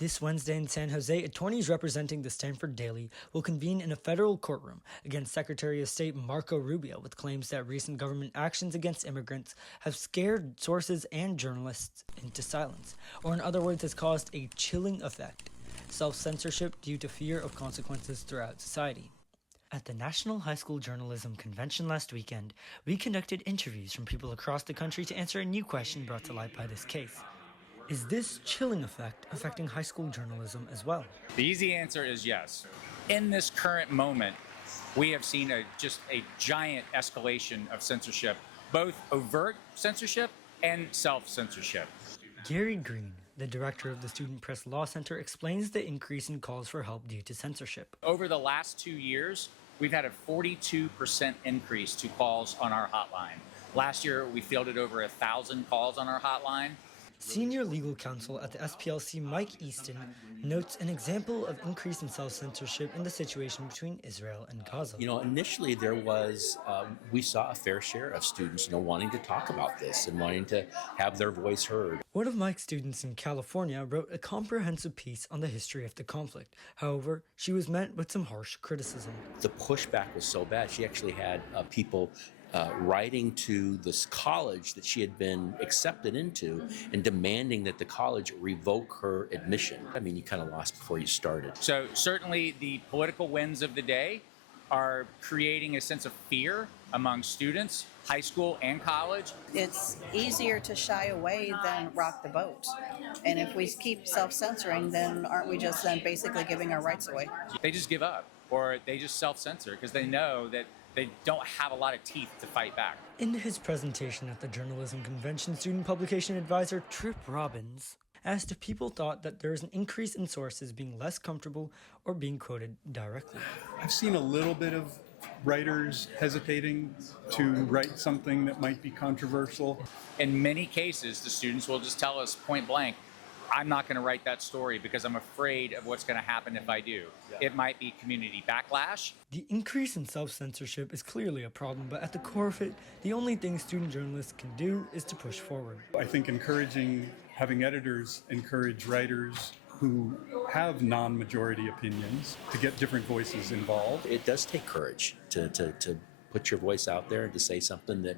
This Wednesday in San Jose, attorneys representing the Stanford Daily will convene in a federal courtroom against Secretary of State Marco Rubio with claims that recent government actions against immigrants have scared sources and journalists into silence, or in other words, has caused a chilling effect, self-censorship due to fear of consequences throughout society. At the National High School Journalism Convention last weekend, we conducted interviews from people across the country to answer a new question brought to light by this case. Is this chilling effect affecting high school journalism as well? The easy answer is yes. In this current moment, we have seen just a giant escalation of censorship, both overt censorship and self-censorship. Gary Green, the director of the Student Press Law Center, explains the increase in calls for help due to censorship. Over the last 2 years, we've had a 42% increase to calls on our hotline. Last year, we fielded over 1,000 calls on our hotline. Senior legal counsel at the SPLC, Mike Easton, notes an example of increase in self-censorship in the situation between Israel and Gaza. Initially there was, we saw a fair share of students, wanting to talk about this and wanting to have their voice heard. One of Mike's students in California wrote a comprehensive piece on the history of the conflict. However, she was met with some harsh criticism. The pushback was so bad, she actually had people writing to this college that she had been accepted into and demanding that the college revoke her admission. You kind of lost before you started. So certainly the political winds of the day are creating a sense of fear among students, high school and college. It's easier to shy away than rock the boat. And if we keep self-censoring, then aren't we just then basically giving our rights away? They just give up, or they just self-censor because they know that they don't have a lot of teeth to fight back. In his presentation at the Journalism Convention, student publication advisor Trip Robbins asked if people thought that there is an increase in sources being less comfortable or being quoted directly. I've seen a little bit of writers hesitating to write something that might be controversial. In many cases, the students will just tell us point blank, I'm not going to write that story because I'm afraid of what's going to happen if I do. It might be community backlash. The increase in self-censorship is clearly a problem, but at the core of it, the only thing student journalists can do is to push forward. I think having editors encourage writers who have non-majority opinions to get different voices involved. It does take courage to put your voice out there and to say something that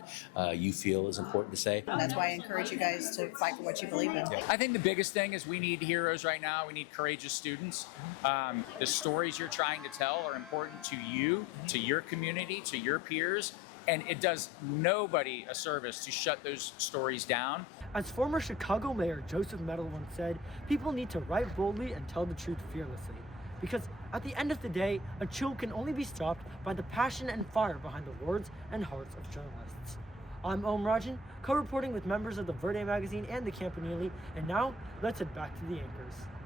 you feel is important to say. And that's why I encourage you guys to fight for what you believe in. I think the biggest thing is we need heroes right now. We need courageous students. The stories you're trying to tell are important to you, to your community, to your peers. And it does nobody a service to shut those stories down. As former Chicago Mayor Joseph Medal once said, people need to write boldly and tell the truth fearlessly. Because at the end of the day, a chill can only be stopped by the passion and fire behind the words and hearts of journalists. I'm Om Rajan, co-reporting with members of the Verde magazine and the Campanile, and now let's head back to the anchors.